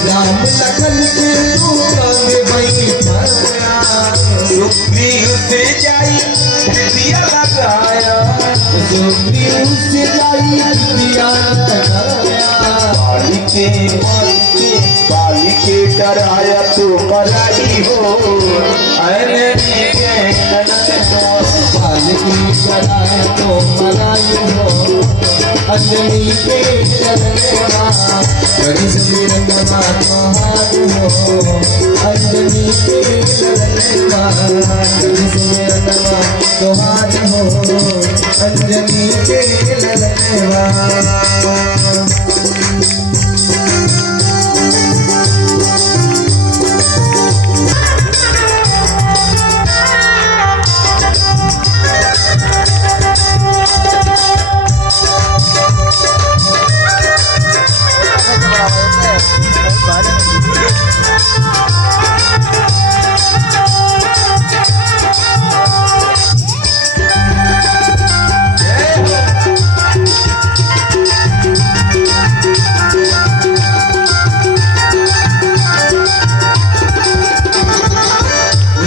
राम लखन के तू संग बैठाया, सुग्रीव से जाई दिया लगाया, सुग्रीव से जाई दिया लगाया, बाली के डराया तो मराई हो, अंजनी के बाली की डराया तो मराई हो, अंजनी के डरवा करी सुमिरनमा तुम्हार हो, अंजनी के डरवा करी सुमिरनमा तुम्हार हो, अंजनी के डरवा।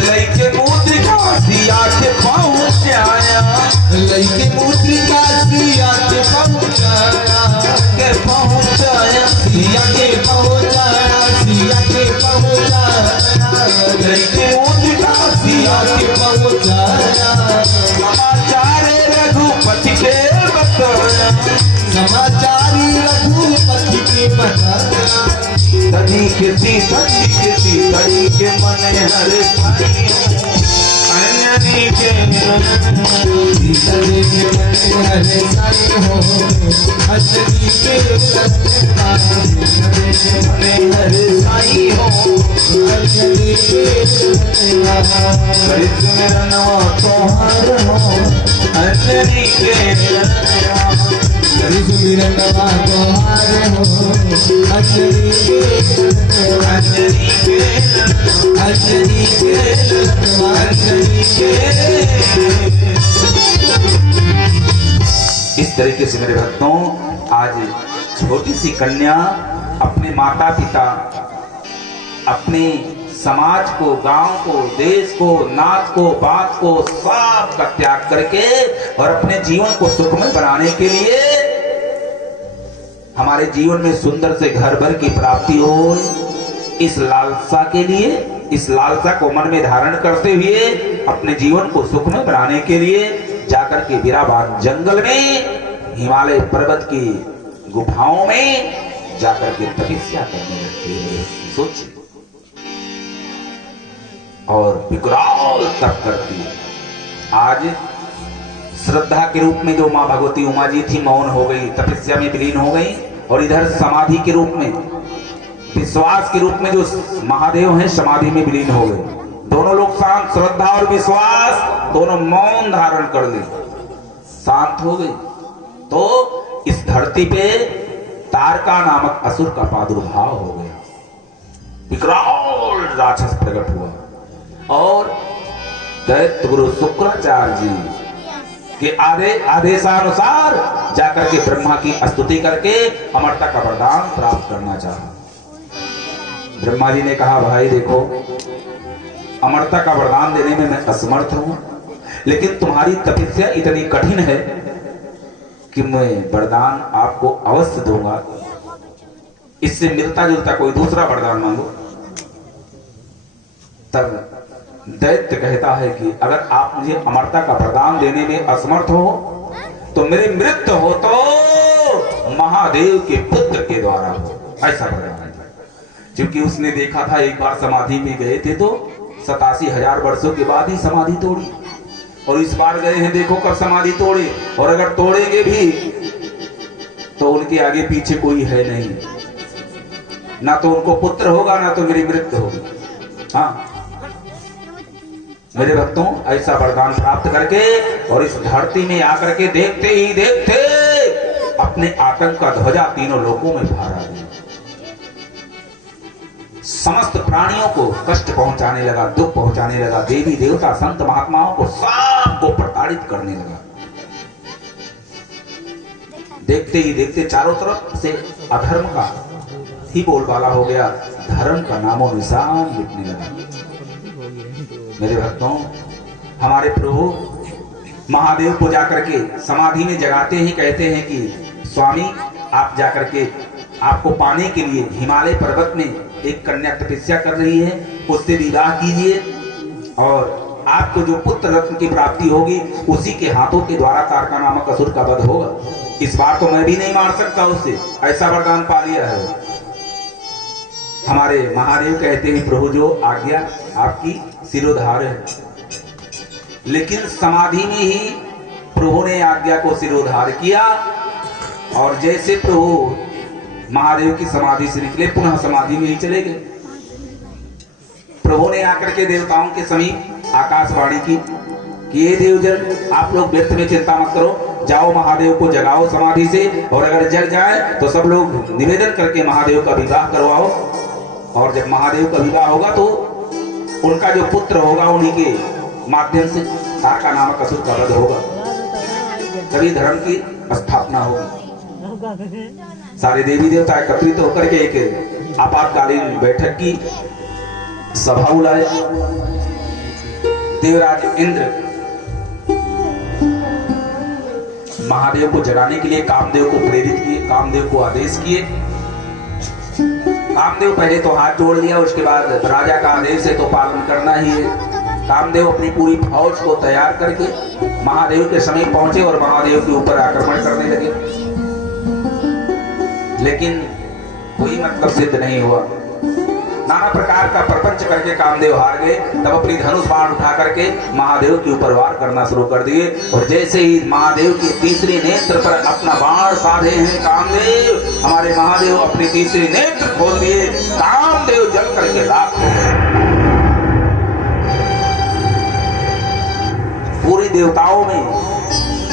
लइके मुद्रिका सिया के पहुँचाया, के पहुँचाया, सिया के पहुँचाया, सिया के पहुँचाया, लइके मुद्रिका सिया के पहुँचाया, समाचार रघुपति के बताया, समाचारी रघुपति के बताया, तनी के मन हर साई, अंजनी के सीता जी के मन हर साई हो, अंजनी के मन हर साई हो, अंजनी के मेरा नाम तोहर हो, अंजनी के सुमिरनमा तुम्हार हो, अंजनी के अंजनी के अंजनी के अंजनी के। इस तरीके से मेरे भक्तों, आज छोटी सी कन्या अपने माता पिता, अपने समाज को, गांव को, देश को, नाच को, बात को, सब का त्याग करके और अपने जीवन को सुखमय बनाने के लिए, हमारे जीवन में सुंदर से घर भर की प्राप्ति हो, इस लालसा के लिए, इस लालसा को मन में धारण करते हुए अपने जीवन को सुखमय बनाने के लिए जाकर के बिराबान जंगल में, हिमालय पर्वत की गुफाओं में जाकर के तपस्या करने लगते हैं। सोचिए, और विकराल तप करती है। आज श्रद्धा के रूप में जो माँ भगवती उमा जी थी, मौन हो गई, तपस्या में विलीन हो गई, और इधर समाधि के रूप में, विश्वास के रूप में जो महादेव हैं, समाधि में विलीन हो गए। दोनों लोग शांत, श्रद्धा और विश्वास दोनों मौन धारण कर ले, शांत हो गए। तो इस धरती पे तारका नामक असुर का प्रादुर्भाव हो गया, विकराल राक्षस प्रकट हुआ, और दैत्य गुरु शुक्राचार्य जी के आदेशानुसार जाकर के ब्रह्मा की स्तुति करके अमरता का वरदान प्राप्त करना चाहा। ब्रह्मा जी ने कहा, भाई देखो, अमरता का वरदान देने में मैं असमर्थ हूं, लेकिन तुम्हारी तपस्या इतनी कठिन है कि मैं वरदान आपको अवश्य दूंगा। इससे मिलता जुलता कोई दूसरा वरदान मांगो। तब दैत्य कहता है कि अगर आप मुझे अमरता का वरदान देने में असमर्थ हो तो मेरी मृत्यु हो तो महादेव के पुत्र के द्वारा हो, ऐसा वरदान है। क्योंकि उसने देखा था, एक बार समाधि में गए थे तो 87,000 वर्षों के बाद ही समाधि तोड़ी, और इस बार गए हैं, देखो कब समाधि तोड़े, और अगर तोड़ेंगे भी तो उनके आगे पीछे कोई है नहीं, ना तो उनको पुत्र होगा ना तो मेरी मृत्यु होगी। हाँ मेरे भक्तों, ऐसा वरदान प्राप्त करके और इस धरती में आकर के देखते ही देखते अपने आतंक का ध्वजा तीनों लोकों में फहरा दिया। समस्त प्राणियों को कष्ट पहुंचाने लगा, दुख पहुंचाने लगा, देवी देवता संत महात्माओं को सबको प्रताड़ित करने लगा। देखते ही देखते चारों तरफ से अधर्म का ही बोलबाला हो गया, धर्म का नामो निशान मिटने लगा। मेरे भक्तों, हमारे प्रभु महादेव को जाकर के समाधि में जगाते ही कहते हैं कि स्वामी आप जाकर के आपको पाने के लिए हिमालय पर्वत में एक कन्या तपस्या कर रही है, उससे विवाह कीजिए और आपको जो पुत्र रत्न की प्राप्ति होगी उसी के हाथों के द्वारा तारका नामक असुर का वध होगा। इस बार तो मैं भी नहीं मार सकता उससे, ऐसा वरदान पा लिया है। हमारे महादेव कहते हैं प्रभु जो आज्ञा आपकी सिरोधार्य है। लेकिन समाधि में ही प्रभु ने आज्ञा को सिरोधार्य किया और जैसे प्रभु महादेव की समाधि से निकले पुनः समाधि में ही चले गए। प्रभु ने आकर के देवताओं के समीप आकाशवाणी की कि ये देवजन आप लोग व्यर्थ में चिंता मत करो, जाओ महादेव को जगाओ समाधि से, और अगर जग जाए तो सब लोग निवेदन करके महादेव का विवाह करवाओ, और जब महादेव का विवाह होगा तो उनका जो पुत्र होगा उन्हीं के माध्यम से तारका नामक असुर का वध होगा, तभी धर्म की स्थापना होगी। सारे देवी देवता एकत्रित होकर के एक आपातकालीन बैठक की सभा बुलाए। देवराज इंद्र महादेव को जगाने के लिए कामदेव को प्रेरित किए, कामदेव को आदेश किए। कामदेव पहले तो हाथ जोड़ लिया, उसके बाद राजा का आदेश है तो पालन करना ही है। कामदेव अपनी पूरी फौज को तैयार करके महादेव के समीप पहुंचे और महादेव के ऊपर आक्रमण करने लगे, लेकिन कोई मतलब सिद्ध नहीं हुआ। नाना प्रकार का प्रपंच करके कामदेव हार गए। तब अपनी धनुष बाण उठा करके महादेव के ऊपर वार करना शुरू कर दिए, और जैसे ही महादेव के तीसरे नेत्र पर अपना बाण साधे हैं कामदेव, हमारे महादेव अपने तीसरे नेत्र खोल दिए, कामदेव जल करके राख हो गए। पूरी देवताओं में,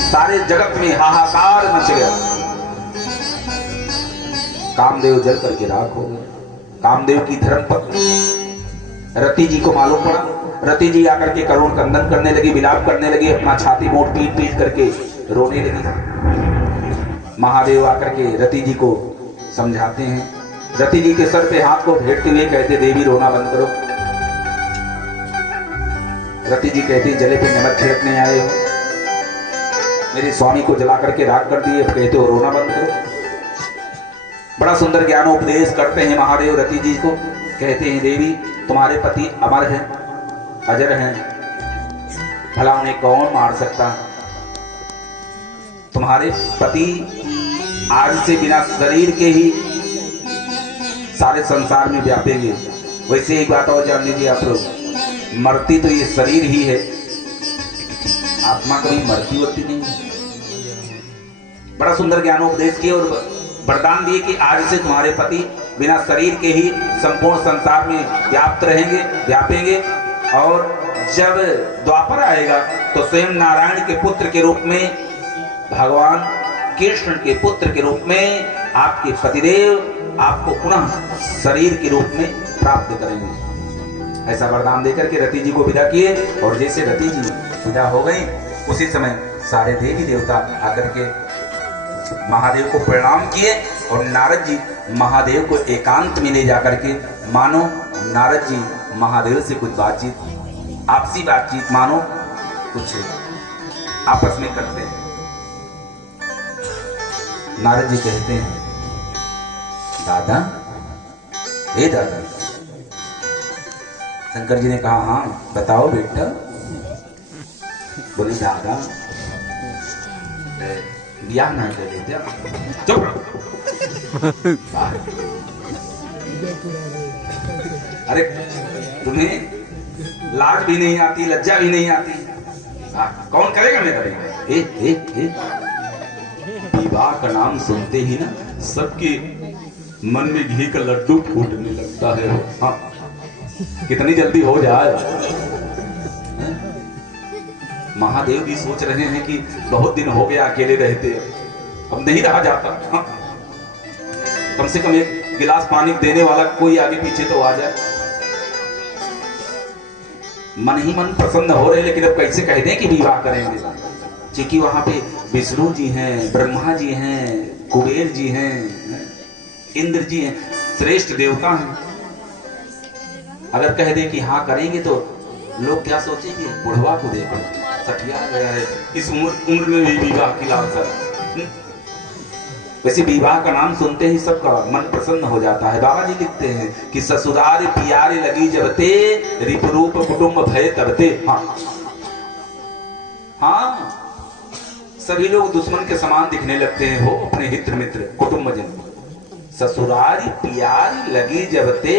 सारे जगत में हाहाकार मच गया, कामदेव जल करके राख हो गए। कामदेव की धर्मपत्नी रति जी को मालूम पड़ा। रति जी आकर के करुण कंदन करने लगी, विलाप करने लगी, अपना छाती मोड़ पीट पीट करके रोने लगी। महादेव आकर के रति जी को समझाते हैं। रति जी के सर पे हाथ को फेरते हुए कहते देवी रोना बंद करो। रति जी कहती जले पे नमक छिड़कने आए हो, मेरे स्वामी को जला करके राख कर दिए, अब कहते हो रोना बंद करो। बड़ा सुंदर ज्ञानोपदेश करते हैं महादेव रति जी को। कहते हैं देवी तुम्हारे पति अमर हैं, अजर हैं, भला उन्हें कौन मार सकता। तुम्हारे पति आज से बिना शरीर के ही सारे संसार में व्यापेंगे। वैसे एक बात और जान लीजिए आप लोग, मरती तो ये शरीर ही है, आत्मा कभी मरती होती नहीं। बड़ा सुंदर ज्ञानोपदेश किए और वरदान दिए कि आज से तुम्हारे पति बिना शरीर के ही संपूर्ण संसार में व्याप्त रहेंगे, व्यापेंगे, और जब द्वापर आएगा तो स्वयं नारायण के पुत्र के रूप में, भगवान कृष्ण के पुत्र के रूप में आपके पतिदेव आपको पुनः शरीर के रूप में प्राप्त करेंगे। ऐसा वरदान देकर के रति जी को विदा किए, और जैसे रति जी विदा हो गई उसी समय सारे देवी देवता आकर के महादेव को प्रणाम किए, और नारद जी महादेव को एकांत में ले जाकर के, मानो नारद जी महादेव से कुछ बातचीत, आपसी बातचीत मानो कुछ आपस में करते हैं। नारद जी कहते हैं दादा, हे दादा। शंकर जी ने कहा हाँ बताओ बेटा। बोले दादा ब्याह ना कर लेते। चुप अरे तुम्हें लाज भी नहीं आती, लज्जा भी नहीं आती, कौन करेगा मेरा विवाह? विवाह का नाम सुनते ही ना सबके मन में घी का लड्डू फूटने लगता है। हाँ, कितनी जल्दी हो जाए। महादेव भी सोच रहे हैं कि बहुत दिन हो गया अकेले रहते, अब नहीं रहा जाता। हाँ, कम से कम एक गिलास पानी देने वाला कोई आगे पीछे तो आ जाए। मन ही मन प्रसन्न हो रहे, लेकिन अब कैसे कह दें कि विवाह करेंगे, क्योंकि वहां पे विष्णु जी हैं, ब्रह्मा जी हैं, कुबेर जी हैं, इंद्र जी हैं, श्रेष्ठ देवता हैं। अगर कह दे कि हाँ करेंगे तो लोग क्या सोचेंगे, बुढ़वा को देखो सठिया गया है, इस उम्र में भी विवाह की लालसा। वैसे विवाह का नाम सुनते ही सबका मन प्रसन्न हो जाता है। बाबा जी लिखते हैं कि ससुराल प्यारे लगी जब ते, रिपरूप कुटुंब भय तब ते। हाँ, सभी लोग दुश्मन के समान दिखने लगते हैं हो अपने हित मित्र कुटुंब जन। ससुराल प्यारी लगी जब ते,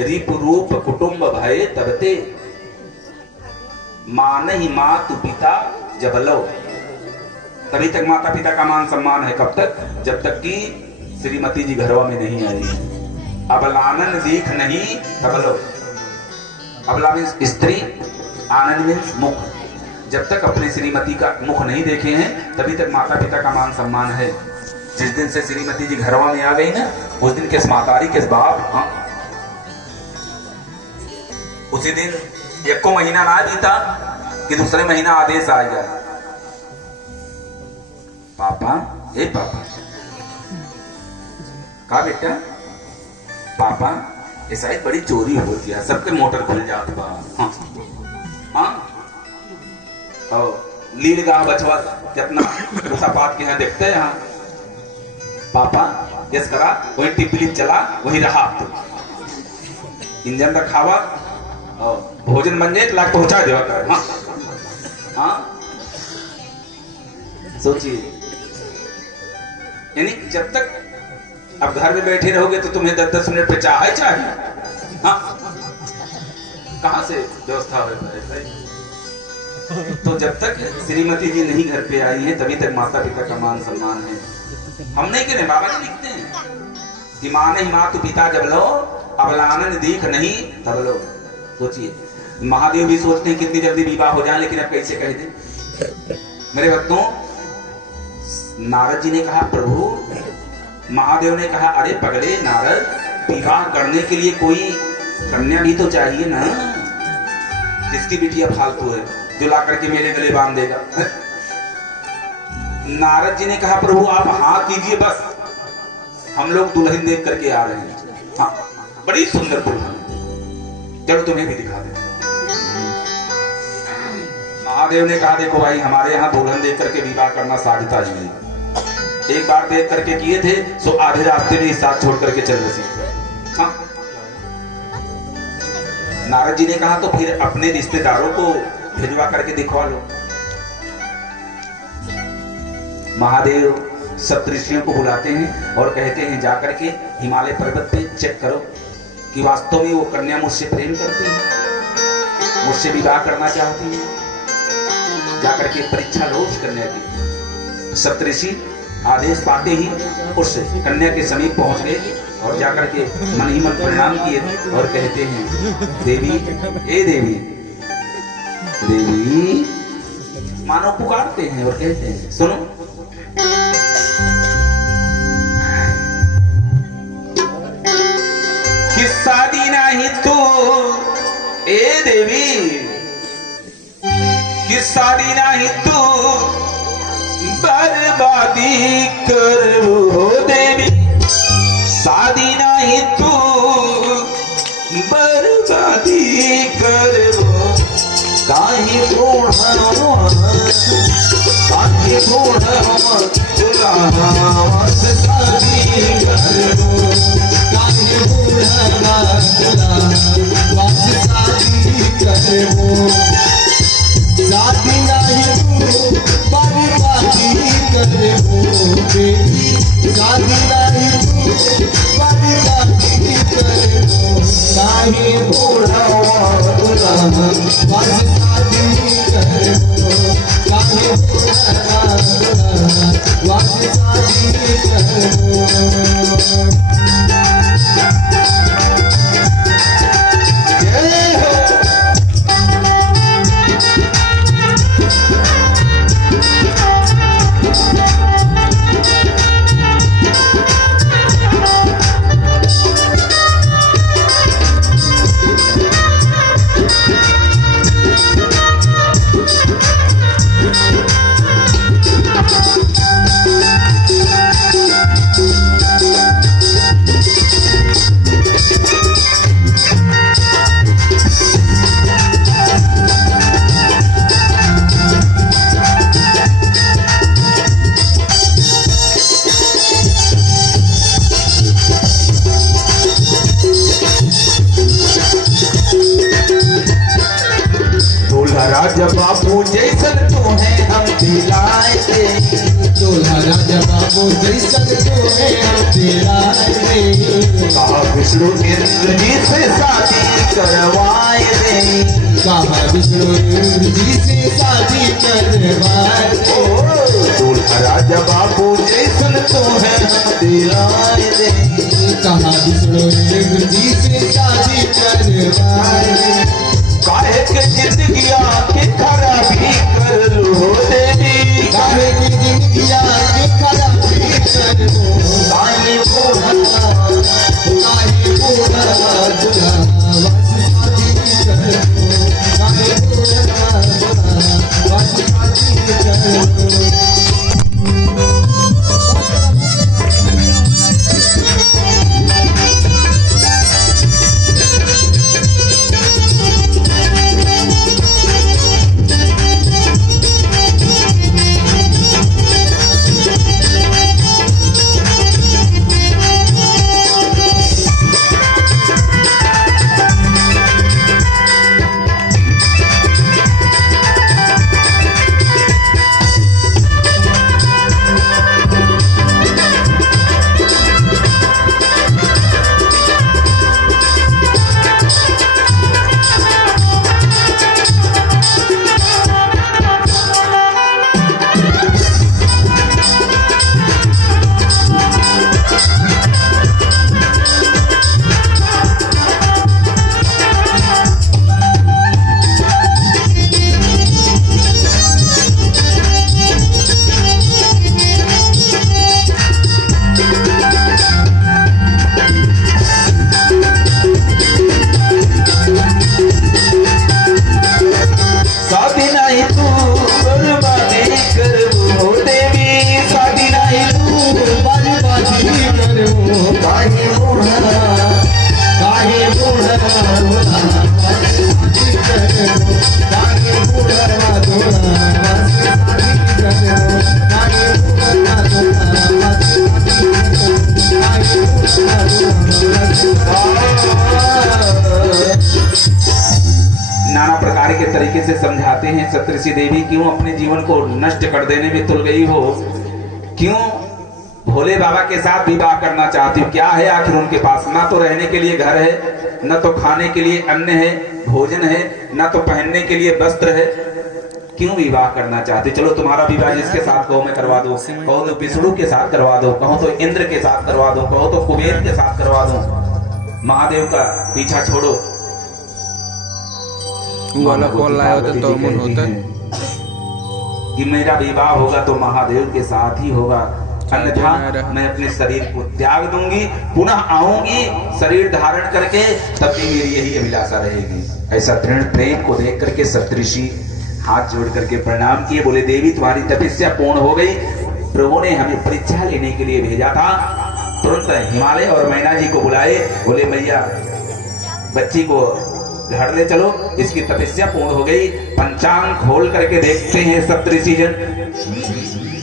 रिपरूप कुटुंब भय तब ते। मान ही मातु पिता जब लो, तभी तक माता पिता का मान सम्मान है। कब तक? जब तक कि श्रीमती जी घरवा में नहीं आई। अबलानन दीख नहीं तब लो। अबला मीन्स स्त्री, आनंद मीन्स मुख। जब तक अपने श्रीमती का मुख नहीं देखे हैं तभी तक माता पिता का मान सम्मान है। जिस दिन से श्रीमती जी घरवा में आ गई ना, उस दिन किस मातारी किस बाप, हाँ, उसी दिन एक को महीना ना बीता कि दूसरे महीना आदेश आ गया, पापा ए पापा, कहा बेटा पापा ऐसा ही बड़ी चोरी हो गया, सबके मोटर खुल जात बा। हाँ हाँ, लील गा बचवा कितना उसा पात के यहाँ देखते हैं। हाँ पापा यस करा, वही टिपली चला, वही रहा, इंजन रखावा, भोजन बन जाए लाख पहुंचा देवा कर। हाँ हाँ, सोचिए, यानी जब तक अब घर में बैठे रहोगे तो तुम्हें 10-10 मिनट पे चाय चाहिए। हाँ, कहां से व्यवस्था हो भाई? तो जब तक श्रीमती जी नहीं घर पे आई है तभी तक माता पिता का मान सम्मान है। हम नहीं कह रहे, बाबा जी लिखते हैं कि मान ही मातु पिता जब लो, अबलानन दीख नहीं तब लो। सोचिए, महादेव भी सोचते हैं कितनी जल्दी विवाह हो जाए, लेकिन अब कैसे कह दें। मेरे भक्तों, नारद जी ने कहा प्रभु, महादेव ने कहा अरे पगले नारद, विवाह करने के लिए कोई कन्या भी तो चाहिए ना, जिसकी बिटिया फालतू है जो ला करके मेरे गले बांध देगा। नारद जी ने कहा प्रभु आप हाँ कीजिए, बस हम लोग दुल्हन देख करके आ रहे हैं। हाँ, बड़ी सुंदर दुल्हन, चलो तुम्हें भी दिखा दे। महादेव ने कहा देखो भाई, हमारे यहाँ दुल्हन देख करके विवाह करना साधता ही नहीं। एक बार देख करके किए थे सो आधे रास्ते में साथ छोड़ करके चल बसी। हाँ, नारद जी ने कहा तो फिर अपने रिश्तेदारों को भिजवा करके दिखवा लो। महादेव सप्तऋषियों को बुलाते हैं और कहते हैं जाकर के हिमालय पर्वत पे चेक करो कि वास्तव में वो कन्या मुझसे प्रेम करती है, मुझसे विवाह करना चाहती है। जाकर के परीक्षा लो उस कन्या की। सप्तऋषि आदेश पाते ही उस कन्या के समीप पहुंच गए और जाकर के मन ही मन प्रणाम किए और कहते हैं देवी, ए देवी, देवी, मानो पुकारते हैं और कहते हैं सुनो, कि शादी नहीं तो ए देवी, कि शादी नहीं तो बर्बादी करो देवी, शादी नहीं तो बर्बादी करो, काहे ढूंढो काहे ढूंढो तुलावा से शादी करो, काहे ढूंढना तुलावा से शादी करो, शादी नहीं तो बर्बादी करो बेटी, शादी नहीं तो बर्बादी करो, काहे ढूंढो तुलावा से शादी करो, काहे ढूंढना तुलावा से शादी करो। जय हो। राजा बाबू जैसन तू है हम दिलाए थे, दूल्हा राजा बाबू जैसन तू है हम दिलाए थे। कहा विष्णु इंद्र जी से शादी करवाए थे, कहा विष्णु इंद्र जी से शादी करवाए थे। दूल्हा राजा बाबू जैसन तू है हम दिलाए थे, कहा विष्णु इंद्र जी से शादी करवाए थे। काहे के जिंदगिया के खराबी कर लो देवी, काहे की जिंदगिया के खराबी कर लो, काहे बूढ़ा दूल्हा बस शादी कर लो, काहे बूढ़ा दूल्हा बस शादी कर लो। नाना प्रकार के तरीके से समझाते हैं, सप्तऋषि देवी क्यों अपने जीवन को नष्ट कर देने में तुल गई हो, क्यों भोले बाबा के साथ विवाह करना चाहती हो? क्या है आखिर उनके पास? ना तो रहने के लिए घर है, न तो खाने के लिए अन्न है, भोजन है, न तो पहनने के लिए वस्त्र है, क्यों विवाह करना चाहती? चलो तुम्हारा विवाह जिसके साथ कहो मैं करवा दूं, कहो तो विष्णु के साथ करवा दो, कहो तो इंद्र के साथ करवा दो, कहो तो कुबेर के साथ करवा दो, महादेव का पीछा छोड़ो। वाला कॉल लाया होता तो मन होता कि मेरा विवाह होगा तो महादेव के साथ ही होगा, अन्यथा मैं अपने शरीर को त्याग दूंगी, पुनः आऊंगी शरीर धारण करके, तब भी मेरी यही अभिलाषा रहेगी। ऐसा दृढ़ प्रेम को देख करके सप्तऋषि हाथ जोड़ करके प्रणाम किए, बोले देवी तुम्हारी तपस्या पूर्ण हो गई, प्रभु ने हमें परीक्षा लेने के लिए भेजा था। तुरंत हिमालय और मैना जी को बुलाए, बोले मैया बच्ची को घर ले चलो, इसकी तपस्या पूर्ण हो गई। पंचांग खोल करके देखते हैं सप्तऋषि जन,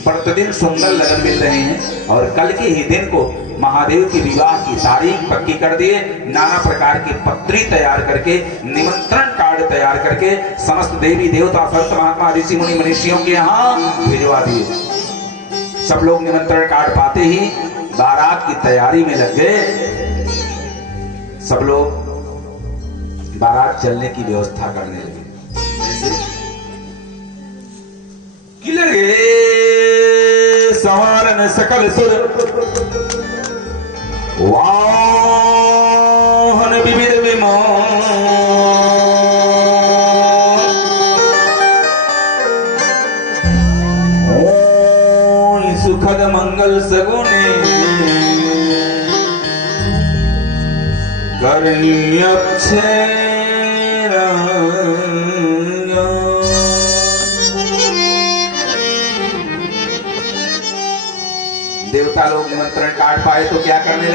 प्रतिदिन सुंदर लगन मिल रहे हैं और कल के ही दिन को महादेव की विवाह की तारीख पक्की कर दिए। नाना प्रकार की पत्री तैयार करके, निमंत्रण कार्ड तैयार करके समस्त देवी देवता संत महात्मा ऋषि मुनि मनीषियों के यहाँ भिजवा दिए। सब लोग निमंत्रण कार्ड पाते ही बारात की तैयारी में लग गए। सब लोग बारात चलने की व्यवस्था करने लगे। कि लगे सवारन सकल सुर, वाहन विविध विमान, ओय सुखद मंगल सगुने, करनी अक्षय देवता लोग निमंत्रण कार्ड पाए तो क्या करने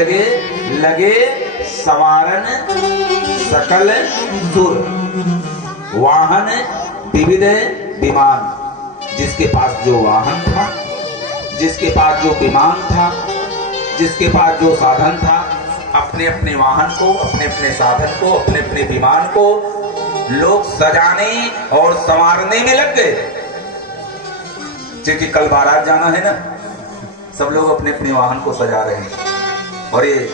लगे सवारन सकल सुर, वाहन विविध विमान। जिसके पास जो वाहन था, जिसके पास जो विमान था, जिसके पास जो साधन था, अपने अपने वाहन को, अपने अपने साधन को, अपने अपने विमान को लोग सजाने और संवारने में लग गए, क्योंकि कल बारात जाना है ना, सब लोग अपने अपने वाहन को सजा रहे हैं। और ये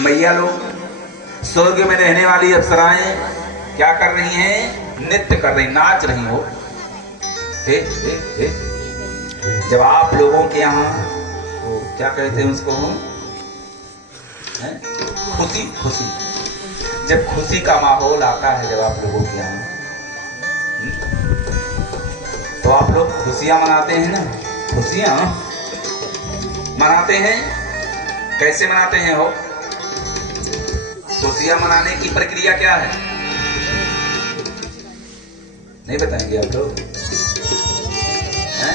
मैया लोग, स्वर्ग में रहने वाली अप्सराएं क्या कर रही हैं? नृत्य कर रही, नाच रही हो। हे। जब आप लोगों के यहाँ क्या कहते हैं उसको, खुशी, जब खुशी का माहौल आता है जब आप लोगों के यहाँ, तो आप लोग खुशियां मनाते हैं ना, खुशियां मनाते हैं। कैसे मनाते हैं हो? खुशियां मनाने की प्रक्रिया क्या है, नहीं बताएंगे आप लोग?